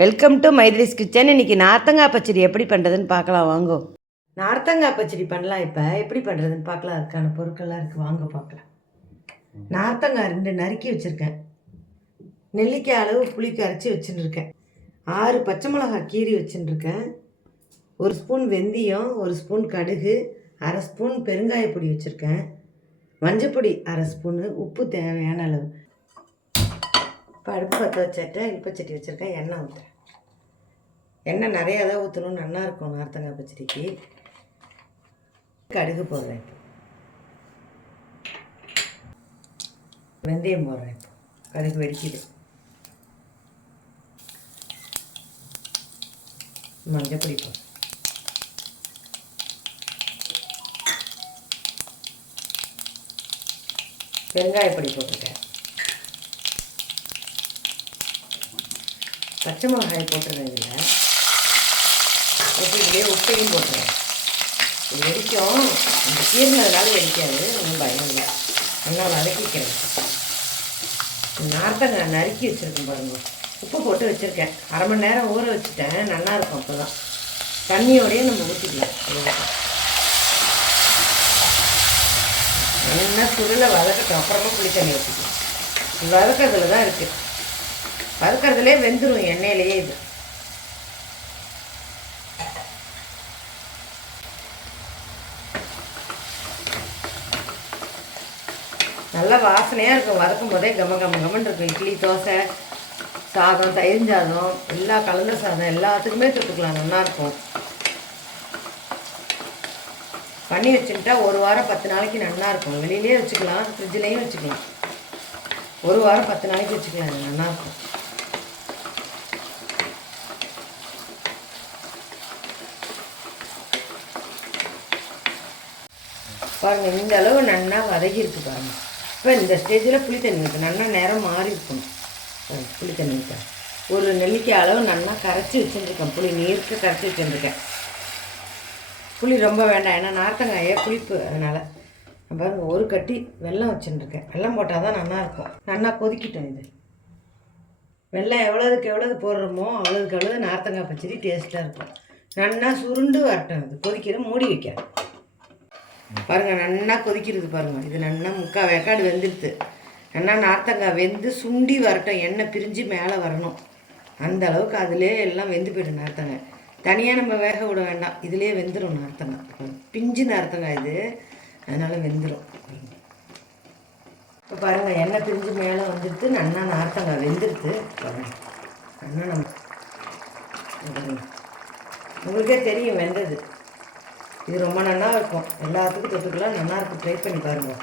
Welcome to மைத்ரிஸ் kitchen இன்னைக்கு நார்த்தங்காய் பச்சடி எப்படி பண்ணுறதுன்னு பார்க்கலாம் வாங்கோ. நார்த்தங்காய் பச்சடி பண்ணலாம் இப்போ. எப்படி பண்ணுறதுன்னு பார்க்கலாம். அதுக்கான பொருட்கள்லாம் இருக்குது வாங்க பார்க்கலாம். நார்த்தங்காய் ரெண்டு நறுக்கி வச்சுருக்கேன். நெல்லிக்காய் அளவு புளி கரைச்சி வச்சுட்டுருக்கேன் ஆறு பச்சை மிளகாய் கீறி வச்சுட்டுருக்கேன் ஒரு ஸ்பூன் வெந்தயம் ஒரு ஸ்பூன் கடுகு அரை ஸ்பூன் பெருங்காயப்பொடி வச்சுருக்கேன். மஞ்சப்பொடி அரை ஸ்பூனு. உப்பு தேவையான அளவு. இப்போ அடுப்பு பற்ற வச்சுட்டேன் இல்பச்சட்டி வச்சுருக்கேன் எண்ணெய் ஊற்றுறேன் எண்ணெய் நிறையா தான் ஊற்றணும் நல்லா இருக்கும் நார்த்தங்காய் பச்சடிக்கு கடுகு போடுறேன் இப்போ. வெந்தயம் போடுறேன் இப்போ. கடுகு வெடிக்குது. மஞ்சப்பொடி போடுறேன். பெருங்காயப்பொடி போட்டிருக்கேன். பச்சை மிளகாயை போட்டுருவேன் இதில். போட்டு இதுலேயே உப்பையும் போட்டுருவேன். இது வெடிக்கும் இந்த கீர்னதுனால வெடிக்காது ஒன்றும் பயம் இல்லை. நல்லா வதக்கிக்கிறேன். நான் நறுக்கி வச்சுருக்கேன் பாருங்கள் உப்பு போட்டு வச்சுருக்கேன். அரை மணி நேரம் ஊற வச்சுட்டேன். நல்லாயிருக்கும் அப்போ தான் தண்ணியோடையே நம்ம ஊற்றிக்கலாம் நல்லா சுருளை வதக்கட்டும். அப்புறமா புளி தண்ணி வச்சுக்கலாம் வதக்கிறதுல தான் இருக்குது வறுக்கிறதுலே வெந்துடும் எண்ணெயிலேயே இது. நல்லா வாசனையாக இருக்கும். வதக்கும் போதே கம கம கமன் இருக்கும். இட்லி தோசை சாதம் தயிர் சாதம் எல்லா கலந்த சாதம் எல்லாத்துக்குமே தொட்டுக்கலாம். நல்லாயிருக்கும் பண்ணி வச்சுக்கிட்டா ஒரு வாரம் பத்து நாளைக்கு நல்லா இருக்கும். வெளியிலே வச்சுக்கலாம். ஃப்ரிட்ஜ்லேயும் வச்சுக்கலாம். ஒரு வாரம் பத்து நாளைக்கு வச்சுக்கலாம். நல்லாயிருக்கும் பாருங்கள் இந்த அளவு நன்னா வதகி பாருங்கள் இப்போ இந்த ஸ்டேஜில் புளி தண்ணி நல்லா நேரம் மாறி இருக்கணும். புளி தண்ணி ஒரு நெல்லிக்காய் அளவு நல்லா கரைச்சி வச்சுருக்கேன். புளி நீர்க்க கரைச்சி வச்சுருக்கேன். புளி ரொம்ப வேண்டாம். ஏன்னா நார்த்தங்காயே புளிப்பு அதனால். பாருங்க ஒரு கட்டி வெள்ளம் வச்சுருக்கேன். வெள்ளம் போட்டால் தான் நல்லாயிருக்கும் நல்லா கொதிக்கிட்டோம் இது. வெள்ளம் எவ்வளோதுக்கு எவ்வளோது போடுறோமோ அவ்வளோதுக்கு அவ்வளோ நார்த்தங்காய் பச்சடி டேஸ்ட்டாக இருக்கும். நல்லா சுருண்டு வரட்டும் அது. கொதிக்கிற மூடி வைக்கிறேன். பாருங்கள் நல்லா கொதிக்கிறது பாருங்கள் இது நல்லா முக்கால் வேக்காடு வெந்துடுது. நல்லா நார்த்தங்காய் வெந்து சுண்டி வரட்டும் எண்ணெய் பிரிஞ்சு மேலே வரணும். அந்த அளவுக்கு அதிலே எல்லாம் வெந்து போயிடும் நார்த்தங்காய் தனியாக நம்ம வேக விட வேண்டாம். இதிலே வெந்துடும் நார்த்தங்காய் பிஞ்சு நார்த்தங்காய் இது. அதனால் வெந்துடும் இப்போ பாருங்கள் எண்ணெய் பிரிஞ்சு மேலே வந்துடுது. நல்லா நார்த்தங்காய் வெந்துடுது. பாருங்கள் நல்லா நம்ம உங்களுக்கே தெரியும் வெந்தது. இது ரொம்ப நல்லா இருக்கும் எல்லாத்துக்கும் தொட்டுக்கலாம். நல்லா இருக்கும் ட்ரை பண்ணி பாருங்கள்